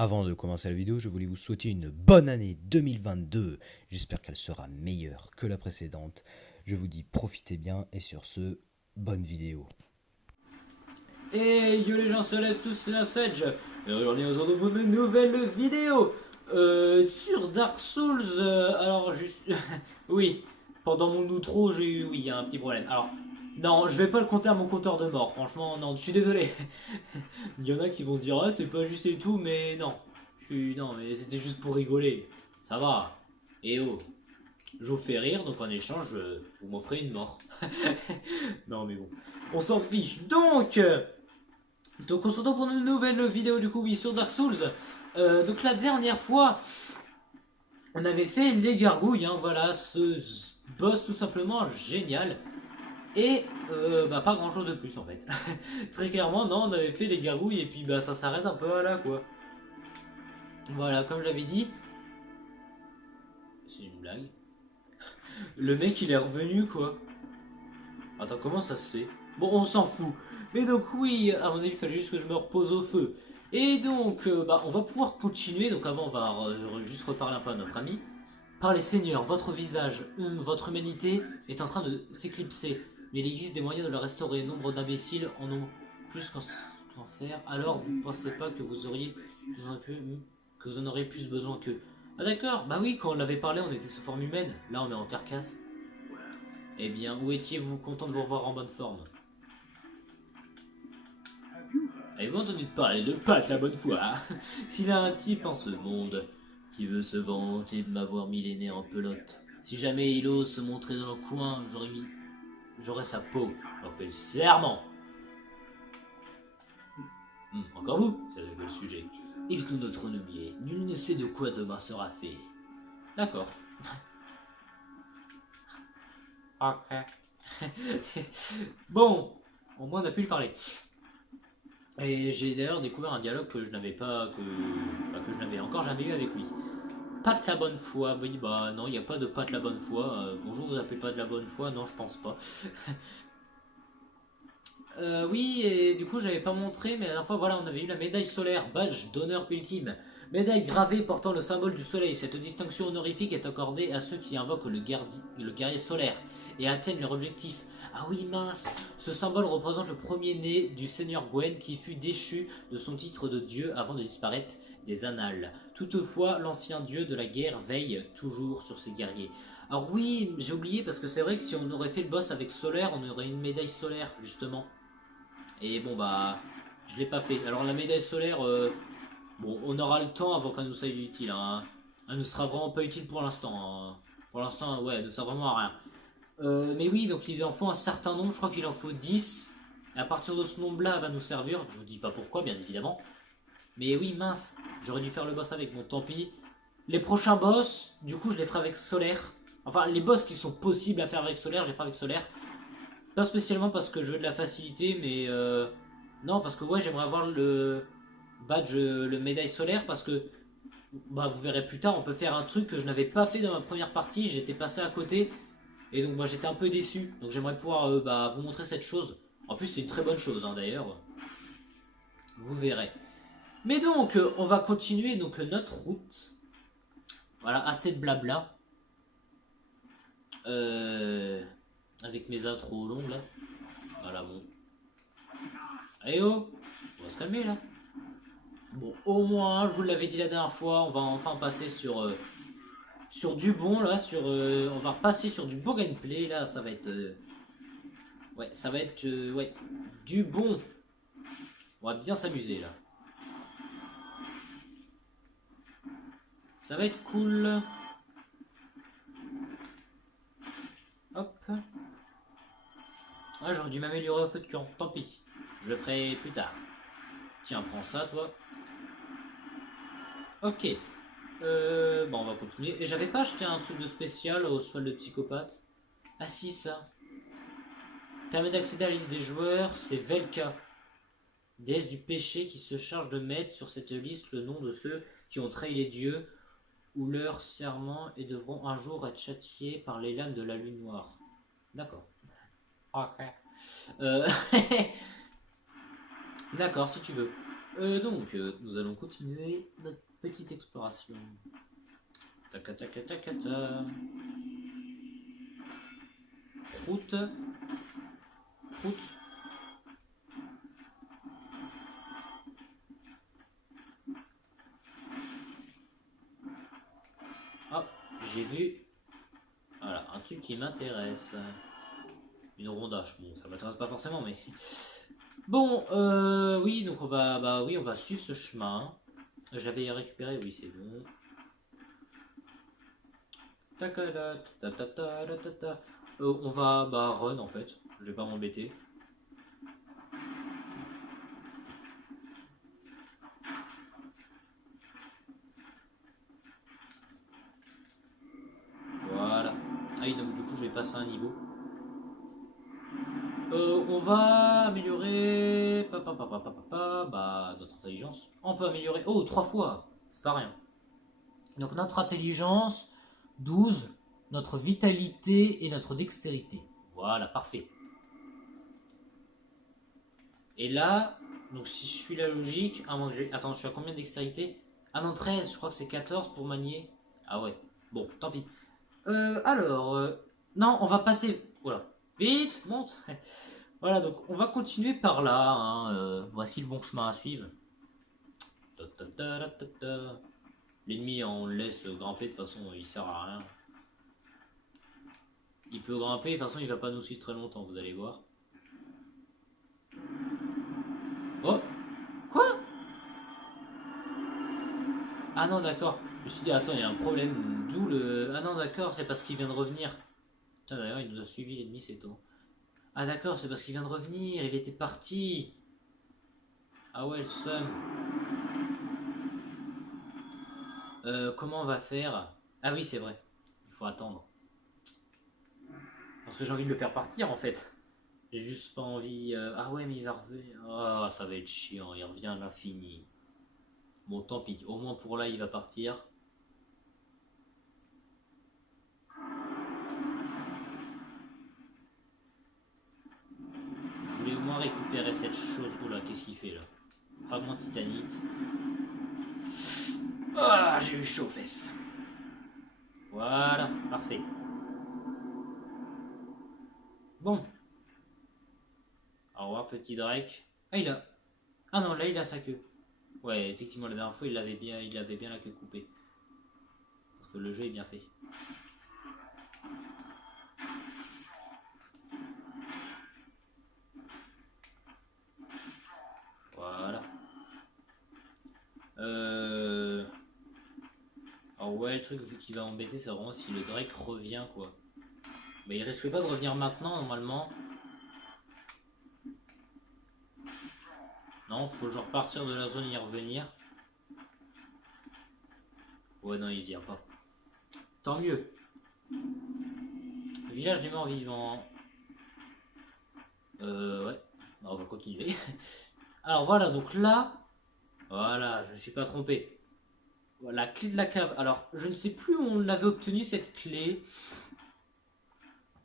Avant de commencer la vidéo, je voulais vous souhaiter une bonne année 2022. J'espère qu'elle sera meilleure que la précédente. Je vous dis profitez bien et sur ce, bonne vidéo. Et yo les gens se lèvent tous, c'est la Sedge. Et aujourd'hui on se retrouve pour une nouvelle vidéo sur Dark Souls. Alors juste, oui, pendant mon outro j'ai eu, oui, il y a un petit problème. Alors non, je vais pas le compter à mon compteur de mort. Franchement non, je suis désolé. Il y en a qui vont se dire ah c'est pas juste et tout, mais non, non mais c'était juste pour rigoler. Ça va. Et oh, je vous fais rire donc en échange vous m'offrez une mort. Non mais bon, on s'en fiche. Donc on se retrouve pour une nouvelle vidéo du coup oui, sur Dark Souls. Donc la dernière fois, on avait fait les gargouilles, hein, voilà, ce boss tout simplement génial. Et bah, pas grand chose de plus en fait. Très clairement, non, on avait fait les gargouilles et puis bah ça s'arrête un peu là quoi. Voilà, comme j'avais dit, c'est une blague. Le mec il est revenu quoi. Attends, comment ça se fait? Bon, on s'en fout. Mais donc oui, à mon avis, il fallait juste que je me repose au feu. Et donc, bah, on va pouvoir continuer. Donc avant, on va juste reparler un peu à notre ami. Parlez Seigneur, votre visage, votre humanité est en train de s'éclipser. Mais il existe des moyens de le restaurer. Nombre d'imbéciles en ont plus qu'en faire. Alors, vous ne pensez pas que que vous en auriez plus besoin qu'eux? Ah d'accord, bah oui, quand on l'avait parlé, on était sous forme humaine. Là, on est en carcasse. Eh bien, où étiez-vous? Content de vous revoir en bonne forme. Avez-vous entendu parler de Pat la bonne foi? S'il y a un type en ce monde qui veut se vanter de m'avoir mis les nez en pelote, si jamais il ose se montrer dans le coin, j'aurais sa peau. J'en fais le serment. Encore vous? C'est le sujet. Évitons notre renommée. Nul ne sait de quoi demain sera fait. D'accord. Ok. Bon, au moins on a pu lui parler. Et j'ai d'ailleurs découvert un dialogue que je n'avais que je n'avais encore jamais eu avec lui. Pat la bonne foi, oui bah non, il n'y a pas de Pat la bonne foi. Bonjour, vous appelez pas de la bonne foi? Non, je pense pas. Oui, et du coup j'avais pas montré, mais la dernière fois voilà, on avait eu la médaille solaire, badge d'honneur ultime. Médaille gravée portant le symbole du soleil. Cette distinction honorifique est accordée à ceux qui invoquent le guerrier solaire et atteignent leur objectif. Ah oui, mince. Ce symbole représente le premier-né du seigneur Gwen qui fut déchu de son titre de dieu avant de disparaître des annales. Toutefois, l'ancien dieu de la guerre veille toujours sur ses guerriers. Alors oui, j'ai oublié parce que c'est vrai que si on aurait fait le boss avec solaire, on aurait une médaille solaire justement. Et bon bah, je l'ai pas fait. Alors la médaille solaire, bon, on aura le temps avant qu'elle nous soit utile. Hein. Elle ne sera vraiment pas utile pour l'instant. Hein. Pour l'instant, ouais, elle ne sert vraiment à rien. Mais oui, donc il en faut un certain nombre, je crois qu'il en faut 10. Et à partir de ce nombre-là, elle va nous servir. Je vous dis pas pourquoi, bien évidemment. Mais oui, mince, j'aurais dû faire le boss avec, bon tant pis. Les prochains boss, du coup, je les ferai avec solaire. Enfin, les boss qui sont possibles à faire avec solaire, je les ferai avec solaire. Pas spécialement parce que je veux de la facilité, mais non, parce que ouais, j'aimerais avoir le badge, le médaille solaire, parce que bah, vous verrez plus tard, on peut faire un truc que je n'avais pas fait dans ma première partie, j'étais passé à côté, et donc bah, j'étais un peu déçu. Donc j'aimerais pouvoir bah, vous montrer cette chose. En plus, c'est une très bonne chose, hein, d'ailleurs. Vous verrez. Mais donc, on va continuer donc notre route. Voilà, assez de blabla. Avec mes intros longues là. Voilà, bon. Allez oh, on va se calmer là. Bon, au moins, je vous l'avais dit la dernière fois, on va enfin passer sur du bon là, on va repasser sur du beau gameplay là, ça va être ouais, ça va être ouais, du bon. On va bien s'amuser là. Ça va être cool. Hop. Ah, j'aurais dû m'améliorer au feu de camp, tant pis. Je le ferai plus tard. Tiens, prends ça toi. Ok. Bon, on va continuer. Et j'avais pas acheté un truc de spécial au soin de psychopathe. Ah si, ça. Permet d'accéder à la liste des joueurs, c'est Velka, déesse du péché qui se charge de mettre sur cette liste le nom de ceux qui ont trahi les dieux ou leur serment et devront un jour être châtiés par les lames de la lune noire. D'accord. Ok. Euh, D'accord, si tu veux. Nous allons continuer notre petite exploration. Taca taca taca ta. Route. Route. Hop, j'ai vu. Voilà, un truc qui m'intéresse. Une rondache. Bon, ça m'intéresse pas forcément, mais. Bon, oui, donc on va suivre ce chemin. J'avais récupéré, oui, c'est bon. On va, run en fait. Je vais pas m'embêter. Voilà. Ah oui, donc du coup, je vais passer un niveau. On va améliorer notre intelligence. On peut améliorer. Oh, 3 fois. C'est pas rien. Donc notre intelligence, 12, notre vitalité et notre dextérité. Voilà, parfait. Et là, donc si je suis la logique, attends, je suis à combien de dextérité? Ah non, 13, je crois que c'est 14 pour manier. Ah ouais, bon, tant pis. Non, on va passer. Voilà. Vite, monte. Voilà, donc on va continuer par là. Hein, voici le bon chemin à suivre. L'ennemi, on le laisse grimper, de toute façon, il sert à rien. Il peut grimper, de toute façon, il va pas nous suivre très longtemps, vous allez voir. Oh! Quoi? Ah non, d'accord. Je me suis dit, attends, il y a un problème. D'où le. Ah non, d'accord, c'est parce qu'il vient de revenir. Putain, d'ailleurs, il nous a suivi, l'ennemi, c'est tout. Ah d'accord, c'est parce qu'il vient de revenir, il était parti. Ah ouais, le seum. Comment on va faire? Ah oui, c'est vrai. Il faut attendre. Parce que j'ai envie de le faire partir, en fait. J'ai juste pas envie... Ah ouais, mais il va revenir. Ah, ça va être chiant, il revient à l'infini. Bon, tant pis. Au moins pour là, il va partir. Je voulais au moins récupérer cette chose. Oula, qu'est-ce qu'il fait là? Fragment de titanite. Ah, j'ai eu chaud aux fesses. Voilà, parfait. Bon. Au revoir, petit Drake. Ah, il a... Ah non, là, il a sa queue. Ouais, effectivement, la dernière fois, il avait bien la queue coupée. Parce que le jeu est bien fait. Voilà. Alors ouais, le truc qui va embêter, c'est vraiment si le Drake revient, quoi. Bah, il risque pas de revenir maintenant, normalement. Non, faut genre partir de la zone et y revenir. Ouais, non, il vient pas. Tant mieux. Le village des morts vivants. Ouais. On va continuer. Alors voilà, donc là... Voilà, je ne me suis pas trompé. Voilà, la clé de la cave. Alors, je ne sais plus où on l'avait obtenue, cette clé.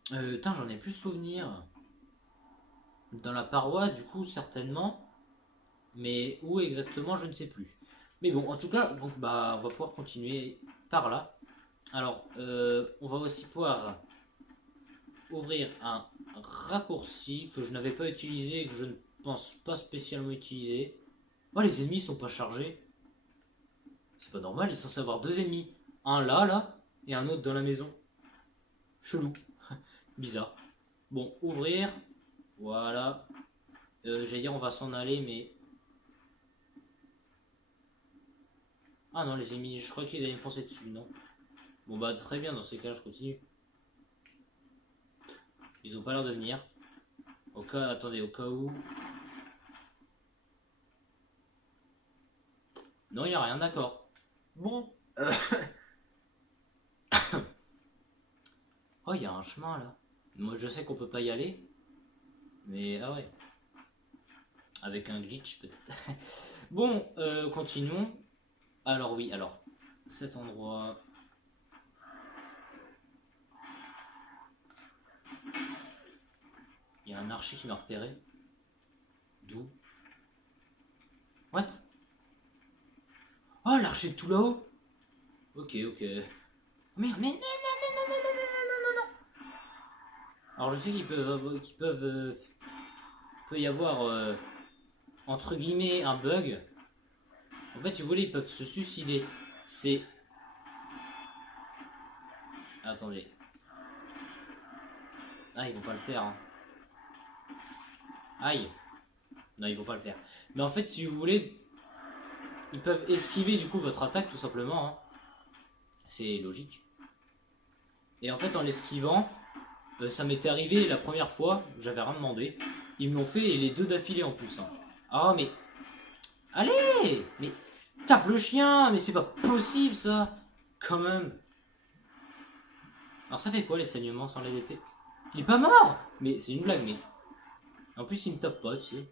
Putain, j'en ai plus souvenir. Dans la paroisse, du coup, certainement. Mais où exactement, je ne sais plus. Mais bon, en tout cas, donc, on va pouvoir continuer par là. Alors, on va aussi pouvoir ouvrir un raccourci que je n'avais pas utilisé et que je ne pense pas spécialement utiliser. Oh, les ennemis sont pas chargés. C'est pas normal, ils sont censés avoir 2 ennemis. Un là, et un autre dans la maison. Chelou. Bizarre. Bon, ouvrir. Voilà. J'allais dire on va s'en aller, mais... Ah non, les ennemis, je crois qu'ils allaient me foncer dessus, non? Bon bah très bien, dans ces cas-là, je continue. Ils ont pas l'air de venir. Attendez, au cas où... Non, il n'y a rien, d'accord. Bon. Oh, il y a un chemin, là. Moi, je sais qu'on peut pas y aller. Mais, ah ouais. Avec un glitch, peut-être. Bon, continuons. Alors oui, alors, cet endroit... Il y a un archer qui m'a repéré. D'où? What? Oh, l'archer tout là-haut. Ok, ok. Merde, mais non, non, non, non, non, non, non, non, non. Alors je sais peut y avoir entre guillemets un bug. En fait, si vous voulez, ils peuvent se suicider. C'est... Attendez. Ah, ils vont pas le faire. Hein. Aïe. Non, ils vont pas le faire. Mais en fait, si vous voulez, ils peuvent esquiver du coup votre attaque tout simplement. Hein. C'est logique. Et en fait, en l'esquivant, ça m'était arrivé la première fois, j'avais rien demandé. Ils me l'ont fait et les deux d'affilée en plus. Hein. Ah, mais... Allez. Mais tape le chien. Mais c'est pas possible ça. Quand même. Alors ça fait quoi les saignements sans les épées? Il est pas mort. Mais c'est une blague, mais... En plus, il me tape pas, tu sais.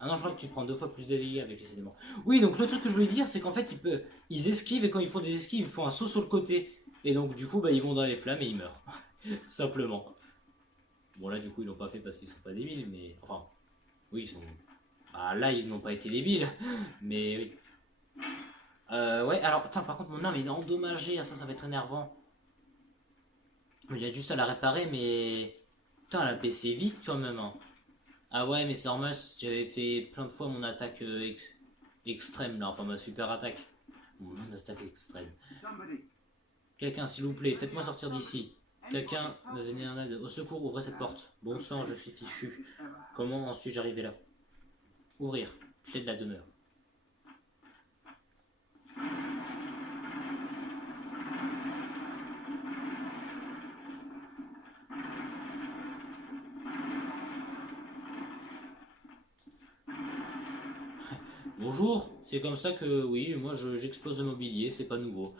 Ah non, je crois que tu prends 2 fois plus de dégâts avec les éléments. Oui, donc le truc que je voulais dire, c'est qu'en fait, ils esquivent et quand ils font des esquives, ils font un saut sur le côté. Et donc, du coup, bah, ils vont dans les flammes et ils meurent. Simplement. Bon, là, du coup, ils l'ont pas fait parce qu'ils sont pas débiles, mais. Enfin, oui, ils sont. Ah, là, ils n'ont pas été débiles. Mais oui. Ouais, alors, attends, par contre, mon arme est endommagée. Ça va être énervant. Il y a juste à la réparer, mais. Putain, elle a baissé vite quand même. Hein. Ah ouais, mais c'est normal, j'avais fait plein de fois mon attaque extrême là, enfin ma super attaque. Mon attaque extrême. Quelqu'un, s'il vous plaît, faites-moi sortir d'ici. Quelqu'un, venez en aide. Au secours, ouvrez cette porte. Bon sang, je suis fichu. Comment en suis-je arrivé là? Ouvrir. Clé de la demeure. Bonjour, c'est comme ça que, oui, moi j'expose le mobilier, c'est pas nouveau.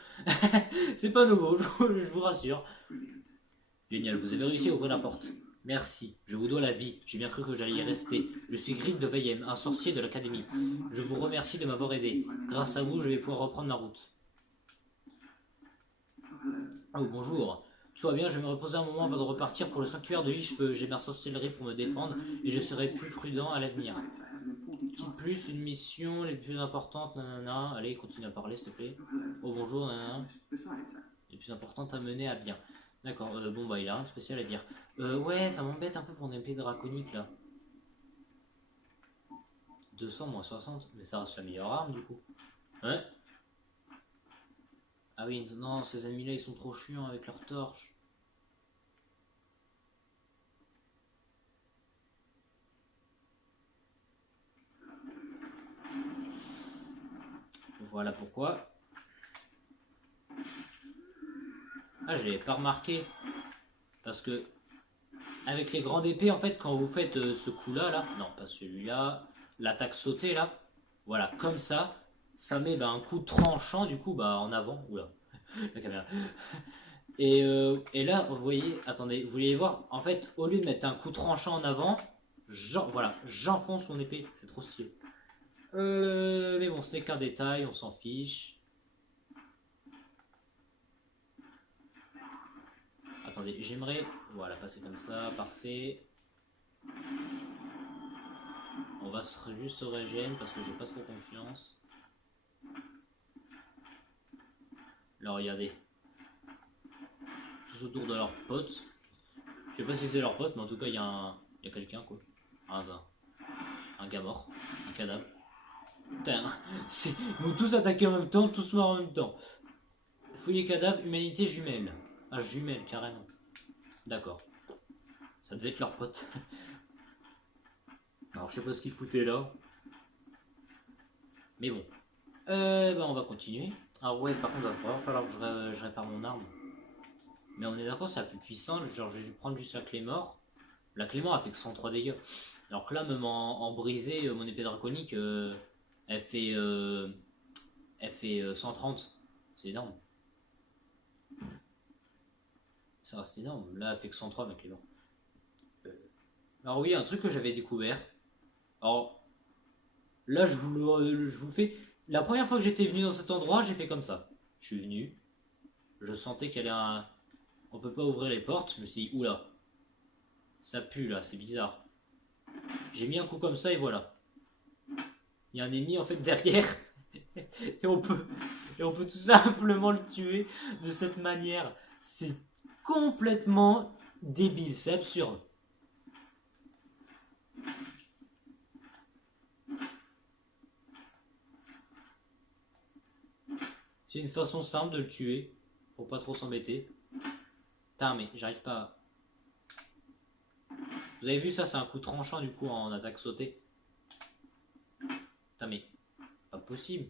C'est pas nouveau, je vous rassure. Génial, vous avez réussi à ouvrir la porte. Merci, je vous dois la vie, j'ai bien cru que j'allais y rester. Je suis Grid de Veillem, un sorcier de l'académie. Je vous remercie de m'avoir aidé. Grâce à vous, je vais pouvoir reprendre ma route. Oh, bonjour. Tout va bien, je vais me reposer un moment avant de repartir pour le sanctuaire de Lichefeu. J'ai ma sorcellerie pour me défendre et je serai plus prudent à l'avenir. Qui plus, une mission les plus importantes, nanana. Allez, continue à parler, s'il te plaît. Oh, bonjour, nanana. Les plus importantes à mener à bien. D'accord, bon bah il a rien de spécial à dire. Ouais, ça m'embête un peu pour une épée draconique là. 200 moins 60, mais ça reste la meilleure arme du coup. Ouais. Ah oui, non, ces ennemis là ils sont trop chiants avec leurs torches. Voilà pourquoi. Ah, je l'avais pas remarqué. Parce que avec les grandes épées, en fait, quand vous faites ce coup-là, là, non, pas celui-là, l'attaque sautée, là, voilà, comme ça met bah, un coup tranchant, du coup, bah, en avant. Oula, la caméra. Et là, vous voyez, attendez, vous voulez voir, en fait, au lieu de mettre un coup tranchant en avant, voilà, j'enfonce mon épée, c'est trop stylé. Mais bon, c'est qu'un détail, on s'en fiche. Attendez, j'aimerais, voilà, passer comme ça, parfait. On va juste se régénérer parce que j'ai pas trop confiance. Là, regardez. Tous autour de leurs potes. Je sais pas si c'est leur pote, mais en tout cas, il y a quelqu'un, quoi. Un gars mort. Un cadavre. Putain, ils vont tous attaquer en même temps, tous morts en même temps. Fouiller cadavre, humanité jumelle. Ah, jumelle, carrément. D'accord. Ça devait être leur pote. Alors, je sais pas ce qu'ils foutaient là. Mais bon. On va continuer. Alors, ouais, par contre, il va vraiment falloir que je répare mon arme. Mais on est d'accord, c'est la plus puissante. Genre, je vais prendre juste la clé mort. La clé mort, elle fait que 103 dégâts. Alors que là, même en brisé, mon épée draconique, elle fait 130. C'est énorme. Ça reste énorme. Là, elle fait que 103, ma clé mort. Alors oui, un truc que j'avais découvert. Alors, là, je vous le fais. La première fois que j'étais venu dans cet endroit, j'ai fait comme ça. Je suis venu. Je sentais qu'il y avait un... On peut pas ouvrir les portes. Je me suis dit, oula. Ça pue là, c'est bizarre. J'ai mis un coup comme ça et voilà. Il y a un ennemi en fait derrière. Et on peut, et on peut tout simplement le tuer de cette manière. C'est complètement débile, c'est absurde. C'est une façon simple de le tuer, pour pas trop s'embêter. Putain, mais j'arrive pas à... Vous avez vu ça, c'est un coup tranchant du coup en attaque sautée. Putain, mais pas possible.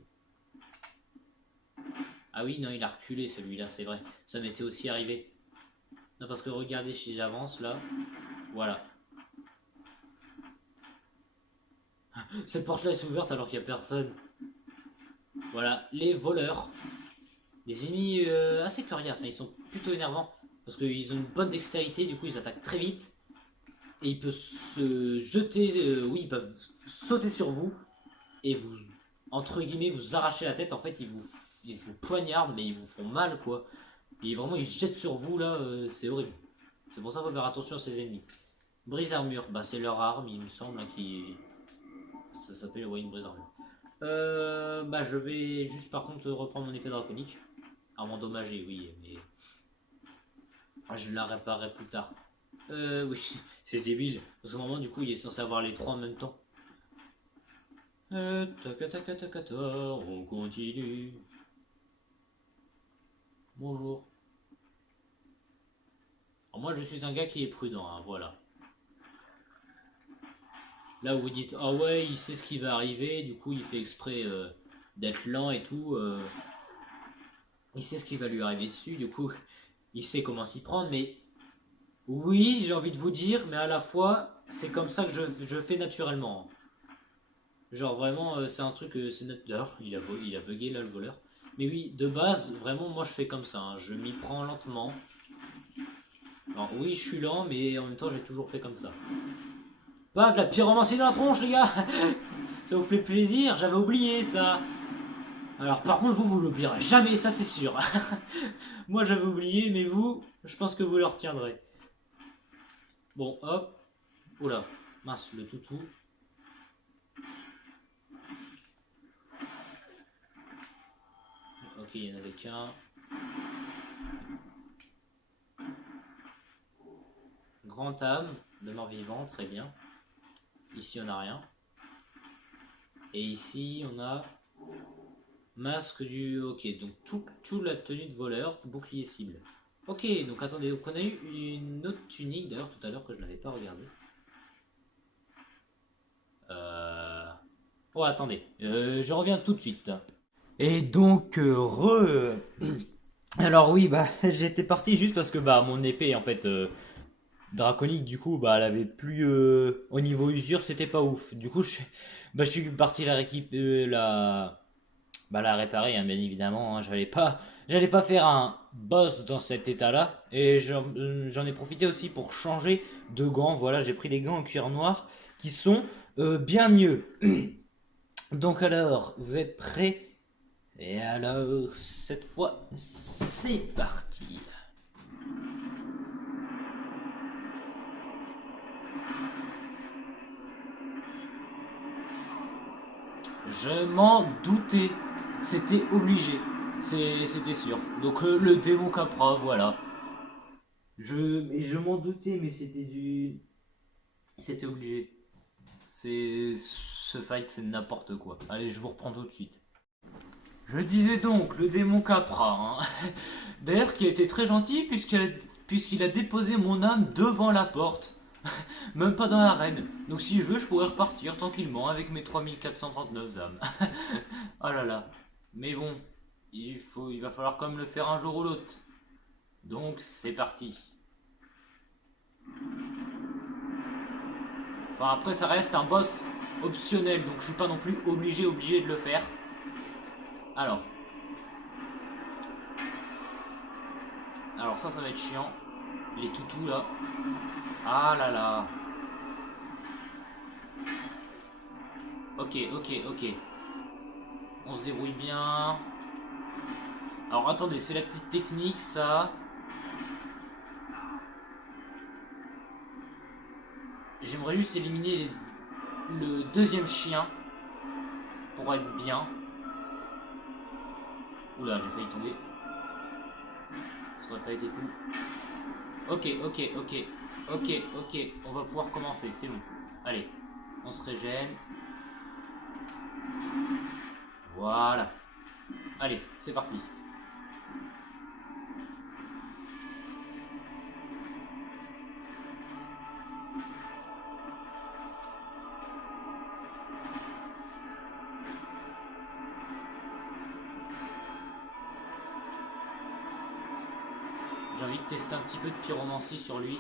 Ah oui, non, il a reculé celui-là, c'est vrai. Ça m'était aussi arrivé. Non, parce que regardez, si j'avance là, voilà. Cette porte-là est ouverte alors qu'il n'y a personne. Voilà, les voleurs. Des ennemis assez coriaces, hein. Ils sont plutôt énervants. Parce qu'ils ont une bonne dextérité, du coup ils attaquent très vite. Et ils peuvent se jeter, oui, ils peuvent sauter sur vous. Et vous, entre guillemets, vous arracher la tête. En fait, ils vous poignardent, mais ils vous font mal, quoi. Et vraiment, ils jettent sur vous, là, c'est horrible. C'est pour ça qu'il faut faire attention à ces ennemis. Brise armure, bah c'est leur arme, il me semble, hein, qui... Ça s'appelle, ouais, une brise armure. Bah je vais juste par contre reprendre mon épée draconique. Arme endommagée, oui, mais... je la réparerai plus tard. Oui, c'est débile. Parce qu'au moment, du coup, il est censé avoir les trois en même temps. On continue. Bonjour. Alors moi, je suis un gars qui est prudent, hein, voilà. Là où vous dites, ah ouais, il sait ce qui va arriver, du coup, il fait exprès d'être lent et tout. Il sait ce qui va lui arriver dessus, du coup, il sait comment s'y prendre, mais oui, j'ai envie de vous dire, mais à la fois, c'est comme ça que je fais naturellement. Genre vraiment, c'est un truc, c'est notre... il a bugué là le voleur. Mais oui, de base, vraiment, moi je fais comme ça, hein. Je m'y prends lentement. Alors oui, je suis lent, mais en même temps, j'ai toujours fait comme ça. Pas de la pyromancie dans la tronche, les gars. Ça vous fait plaisir, j'avais oublié ça. Alors par contre, vous l'oublierez jamais, ça c'est sûr. Moi j'avais oublié, mais vous, je pense que vous le retiendrez. Bon, hop. Oula, mince, le toutou. Ok, il n'y en avait qu'un. Grand âme de mort vivant, très bien. Ici on n'a rien. Et ici on a masque du... Ok, donc tout la tenue de voleur, bouclier cible. Ok, donc attendez, donc on a eu une autre tunique d'ailleurs tout à l'heure que je n'avais pas regardé. Oh attendez, je reviens tout de suite. Et donc alors oui bah j'étais parti juste parce que bah mon épée en fait draconique du coup bah elle avait plus au niveau usure c'était pas ouf. Du coup je suis parti la réparer hein, bien évidemment hein. J'allais pas faire un boss dans cet état là et j'en ai profité aussi pour changer de gants. Voilà, j'ai pris des gants en cuir noir qui sont bien mieux. Donc alors, vous êtes prêts? Et alors, cette fois, c'est parti. Je m'en doutais. C'était obligé. C'était sûr. Donc le démon Capra, voilà. Je m'en doutais, mais C'était obligé. Ce fight, c'est n'importe quoi. Allez, je vous reprends tout de suite. Je disais donc, le démon Capra, hein. D'ailleurs, qui a été très gentil puisqu'il a déposé mon âme devant la porte. Même pas dans l'arène. Donc si je veux, je pourrais repartir tranquillement avec mes 3439 âmes. Oh là là. Mais bon, il va falloir quand même le faire un jour ou l'autre. Donc c'est parti. Enfin après ça reste un boss optionnel, donc je suis pas non plus obligé de le faire. Alors ça va être chiant. Les toutous là. Ah là là. Ok. On se débrouille bien. Alors attendez, c'est la petite technique ça. J'aimerais juste éliminer le deuxième chien pour être bien. Oula, j'ai failli tomber. Ça aurait pas été fou. Ok, ok, ok. Ok, ok. On va pouvoir commencer, c'est bon. Allez, on se régène. Voilà. Allez, c'est parti. J'ai envie de tester un petit peu de pyromancie sur lui.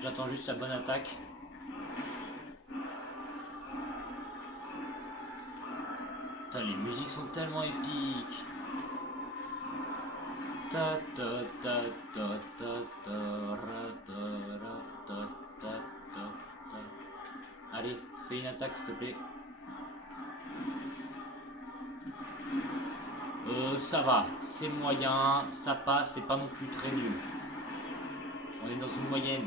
J'attends juste la bonne attaque. Putain, les musiques sont tellement épiques. Ta ta ta ta ta ta ra ta ra ta ta ta ta. Allez, fais une attaque s'il te plaît. Ça va, c'est moyen, ça passe, c'est pas non plus très nul. On est dans une moyenne.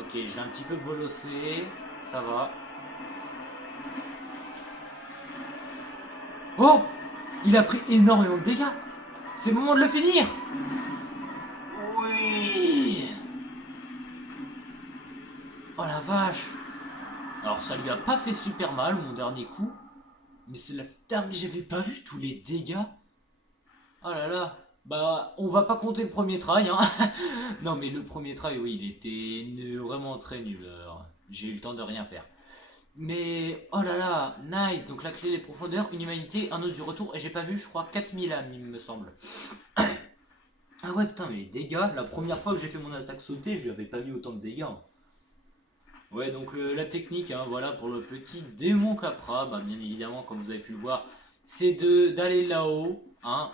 Ok, je l'ai un petit peu bolossé, ça va. Oh! Il a pris énormément de dégâts! C'est le moment de le finir! Oui! Oh la vache! Alors ça lui a pas fait super mal mon dernier coup. Mais c'est la... Putain, mais j'avais pas vu tous les dégâts! Oh là là! Bah, on va pas compter le premier try, hein! Non mais le premier try, oui, il était vraiment très nul. J'ai eu le temps de rien faire. Mais, oh là là, nice. Donc la clé des profondeurs, une humanité, un os du retour. Et j'ai pas vu, je crois, 4000 âmes, il me semble. Ah ouais, putain, mais les dégâts, la première fois que j'ai fait mon attaque sautée, je lui avais pas mis autant de dégâts. Ouais, donc la technique, hein, voilà, pour le petit démon Capra, bah, bien évidemment, comme vous avez pu le voir, c'est d'aller là-haut. Hein,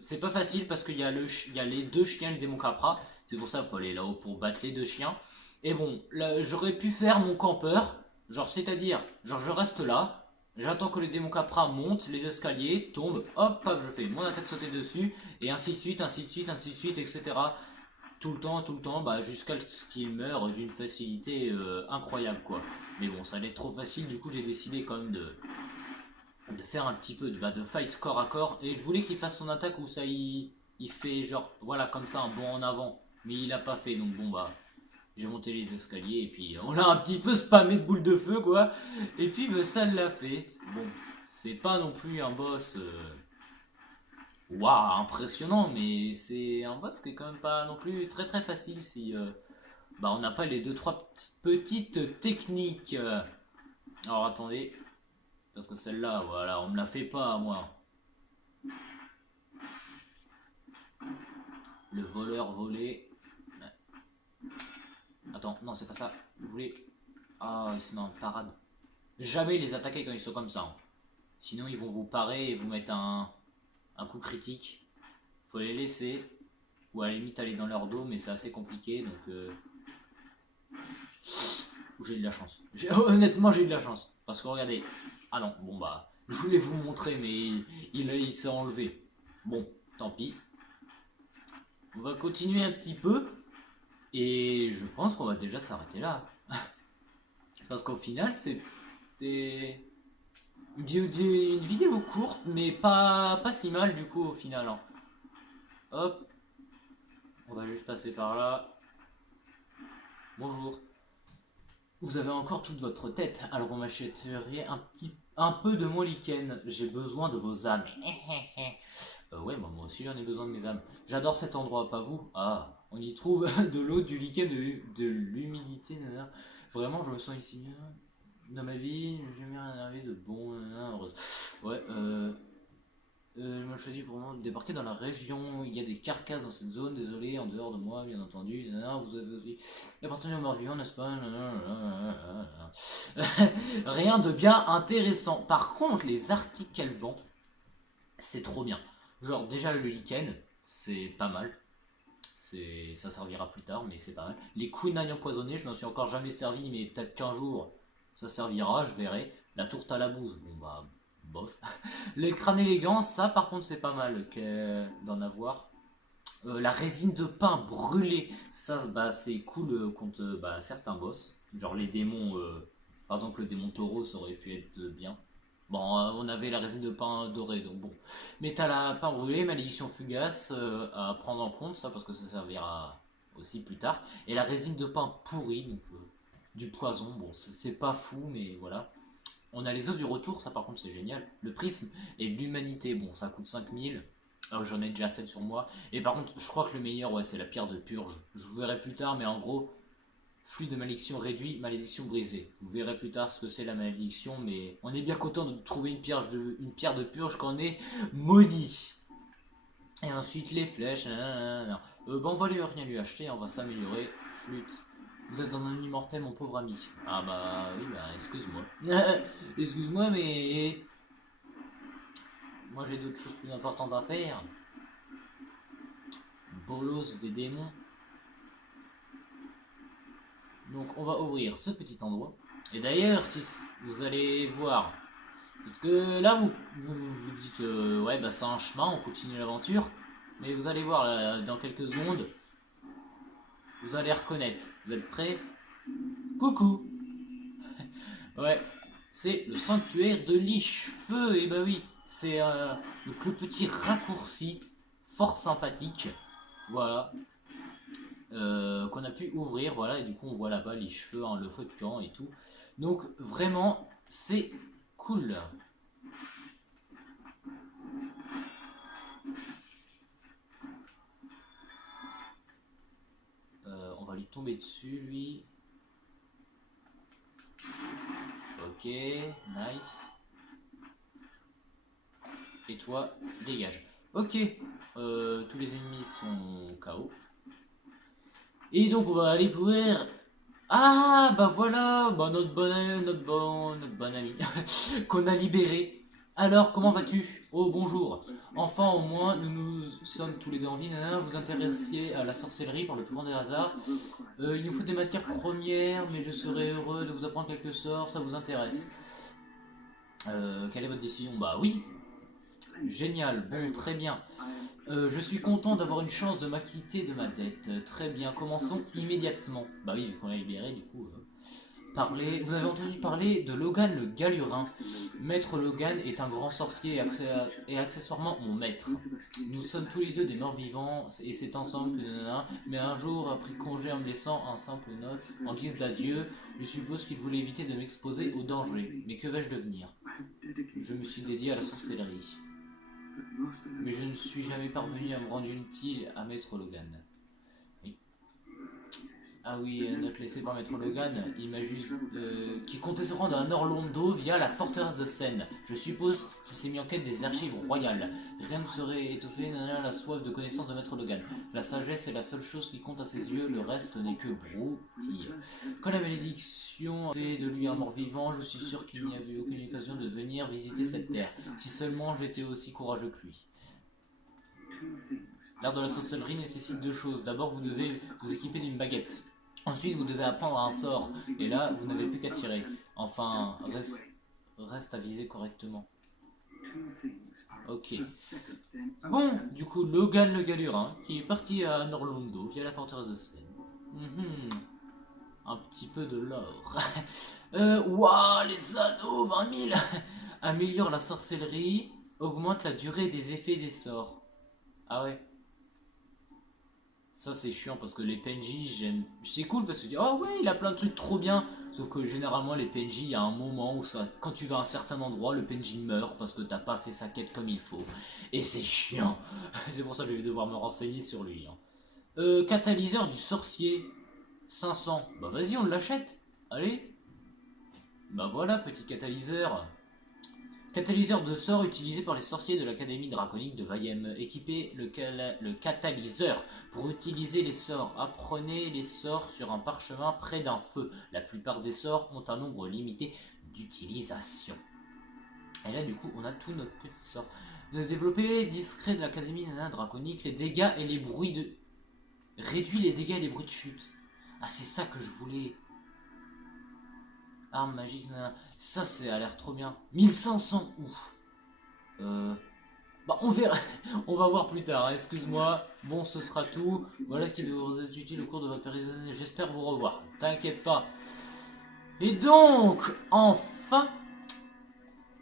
c'est pas facile parce qu'il y a les deux chiens, le démon Capra. C'est pour ça qu'il faut aller là-haut pour battre les deux chiens. Et bon, j'aurais pu faire mon campeur. Genre, c'est-à-dire, genre, je reste là, j'attends que le démon Capra monte les escaliers, tombe, hop, hop, je fais mon attaque sautée dessus, et ainsi de suite, ainsi de suite, ainsi de suite, etc. Tout le temps, bah, jusqu'à ce qu'il meure d'une facilité incroyable, quoi. Mais bon, ça allait être trop facile, du coup, j'ai décidé quand même de faire un petit peu de fight corps à corps, et je voulais qu'il fasse son attaque où ça, il fait genre, voilà, comme ça, un bond en avant, mais il a pas fait, donc bon, bah. J'ai monté les escaliers et puis on l'a un petit peu spammé de boules de feu quoi. Et puis bah, ça l'a fait. Bon, c'est pas non plus un boss waouh impressionnant, mais c'est un boss qui est quand même pas non plus très très facile si bah, on n'a pas les deux trois petites techniques. Alors attendez, parce que celle-là, voilà, on me la fait pas moi. Le voleur volé. Attends, non c'est pas ça. Vous voulez... Ah, il se met en parade. Jamais les attaquer quand ils sont comme ça. Hein. Sinon, ils vont vous parer et vous mettre un coup critique. Faut les laisser. Ou à la limite aller dans leur dos, mais c'est assez compliqué. Donc, j'ai eu de la chance. Honnêtement, j'ai eu de la chance. Parce que regardez. Ah non, bon bah. Je voulais vous montrer, mais il s'est enlevé. Bon, tant pis. On va continuer un petit peu. Et je pense qu'on va déjà s'arrêter là. Parce qu'au final, c'était une vidéo courte, mais pas si mal du coup au final. Hein. Hop, on va juste passer par là. Bonjour. Vous avez encore toute votre tête, alors on m'achèterait un peu de mon lichen. J'ai besoin de vos âmes. Ouais, moi aussi j'en ai besoin de mes âmes. J'adore cet endroit, pas vous? Ah, on y trouve de l'eau, du lichen, de l'humidité. Vraiment, je me sens ici bien. Dans ma vie, j'ai jamais rien arrivé de bon. Ouais, je me choisis pour moi de débarquer dans la région. Il y a des carcasses dans cette zone. Désolé, en dehors de moi, bien entendu. Vous avez aussi appartenu aux morts vivants, n'est-ce pas? Rien de bien intéressant. Par contre, les articles qu'elle vend, c'est trop bien. Genre, déjà le lichen, c'est pas mal. Ça servira plus tard, mais c'est pas mal. Les kunai empoisonnés, je m'en suis encore jamais servi, mais peut-être qu'un jour ça servira, je verrai. La tourte à la bouse, bon bah, bof. Les crânes élégants, ça par contre c'est pas mal d'en avoir. La résine de pain brûlée, ça bah, c'est cool contre bah, certains boss. Genre les démons, par exemple le démon taureau, ça aurait pu être bien. Bon, on avait la résine de pain dorée, donc bon. Mais t'as la pain brûlée, malédiction fugace à prendre en compte, ça parce que ça servira aussi plus tard. Et la résine de pain pourrie, donc du poison. Bon, c'est pas fou, mais voilà. On a les œufs du retour, ça par contre c'est génial. Le prisme et l'humanité, bon, ça coûte 5000. J'en ai déjà 7 sur moi. Et par contre, je crois que le meilleur, ouais, c'est la pierre de purge. Je vous verrai plus tard, mais en gros, flux de malédiction réduit, malédiction brisée. Vous verrez plus tard ce que c'est la malédiction, mais on est bien content de trouver une pierre de purge quand on est maudit. Et ensuite, les flèches. Bon, on va rien lui acheter, on va s'améliorer. Flûte. Vous êtes dans un immortel, mon pauvre ami. Ah bah oui, bah excuse-moi. Excuse-moi, mais moi j'ai d'autres choses plus importantes à faire. Bolos des démons. Donc on va ouvrir ce petit endroit. Et d'ailleurs, si vous allez voir, parce que là vous dites ouais bah c'est un chemin, on continue l'aventure, mais vous allez voir dans quelques secondes, vous allez reconnaître. Vous êtes prêts? Coucou. Ouais, c'est le sanctuaire de Lich-Feu, et bah oui, c'est donc le petit raccourci fort sympathique, voilà, qu'on a pu ouvrir, voilà, et du coup on voit là-bas Lich-Feu, hein, le feu de camp et tout. Donc vraiment, c'est cool. On va lui tomber dessus, lui. Ok, nice. Et toi, dégage. Ok, tous les ennemis sont KO. Et donc on va aller pouvoir... Ah bah voilà, bah notre bon ami qu'on a libéré. Alors comment vas-tu? Oh bonjour. Enfin au moins nous sommes tous les deux en vie. Vous intéressiez à la sorcellerie par le plus grand des hasards. Il nous faut des matières premières, mais je serais heureux de vous apprendre quelques sorts, ça vous intéresse. Quelle est votre décision? Bah oui. Génial, bon, très bien. Je suis content d'avoir une chance de m'acquitter de ma dette. Très bien, commençons immédiatement. Bah oui, vu qu'on l'a libéré, du coup. Vous avez entendu parler de Logan le Galurin. Maître Logan est un grand sorcier et accessoirement mon maître. Nous sommes tous les deux des morts vivants et c'est ensemble que mais un jour a pris congé en me laissant un simple note en guise d'adieu. Je suppose qu'il voulait éviter de m'exposer au danger. Mais que vais-je devenir? Je me suis dédié à la sorcellerie. Mais je ne suis jamais parvenu à me rendre utile à Maître Logan. Oui. Ah oui, note laissée par Maître Logan, il m'a juste... qui comptait se rendre à Norlondo via la forteresse de Seine. Je suppose qu'il s'est mis en quête des archives royales. Rien ne serait étoffé la soif de connaissance de Maître Logan. La sagesse est la seule chose qui compte à ses yeux, le reste n'est que broutille. Quand la malédiction a fait de lui un mort-vivant, je suis sûr qu'il n'y avait aucune occasion de venir visiter cette terre. Si seulement j'étais aussi courageux que lui. L'art de la sorcellerie nécessite deux choses. D'abord, vous devez vous équiper d'une baguette. Ensuite, vous devez apprendre un sort. Et là, vous n'avez plus qu'à tirer. Enfin, reste à viser correctement. Ok. Bon, du coup, Logan le Galurin, qui est parti à Norlondo via la forteresse de Seine. Un petit peu de l'or. Waouh, les anneaux, 20 000. Améliore la sorcellerie, augmente la durée des effets des sorts. Ah ouais. Ça c'est chiant parce que les PNJ j'aime. C'est cool parce que tu dis oh ouais il a plein de trucs trop bien. Sauf que généralement les PNJ il y a un moment où ça. Quand tu vas à un certain endroit le PNJ meurt parce que t'as pas fait sa quête comme il faut. Et c'est chiant. C'est pour ça que je vais devoir me renseigner sur lui. Catalyseur du sorcier. 500. Bah vas-y on l'achète. Allez. Bah voilà petit catalyseur. Catalyseur de sorts utilisé par les sorciers de l'Académie draconique de Vayem. Équipez le catalyseur pour utiliser les sorts. Apprenez les sorts sur un parchemin près d'un feu. La plupart des sorts ont un nombre limité d'utilisation. Et là, du coup, on a tout notre petit sort. Développer discret de l'Académie draconique les dégâts et les bruits de... Réduit les dégâts et les bruits de chute. Ah, c'est ça que je voulais. Arme magique, ça c'est a l'air trop bien. 1500, ouf. Bah on verra, on va voir plus tard, hein. Excuse-moi. Bon, ce sera tout. Voilà qui devrait vous être utile au cours de votre période. J'espère vous revoir. T'inquiète pas. Et donc, enfin,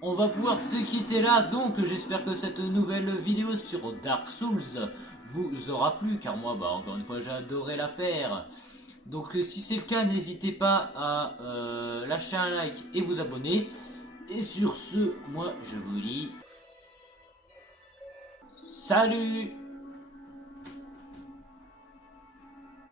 on va pouvoir se quitter là. Donc, j'espère que cette nouvelle vidéo sur Dark Souls vous aura plu, car moi, bah encore une fois, j'ai adoré la faire. Donc, si c'est le cas, n'hésitez pas à lâcher un like et vous abonner. Et sur ce, moi, je vous dis salut!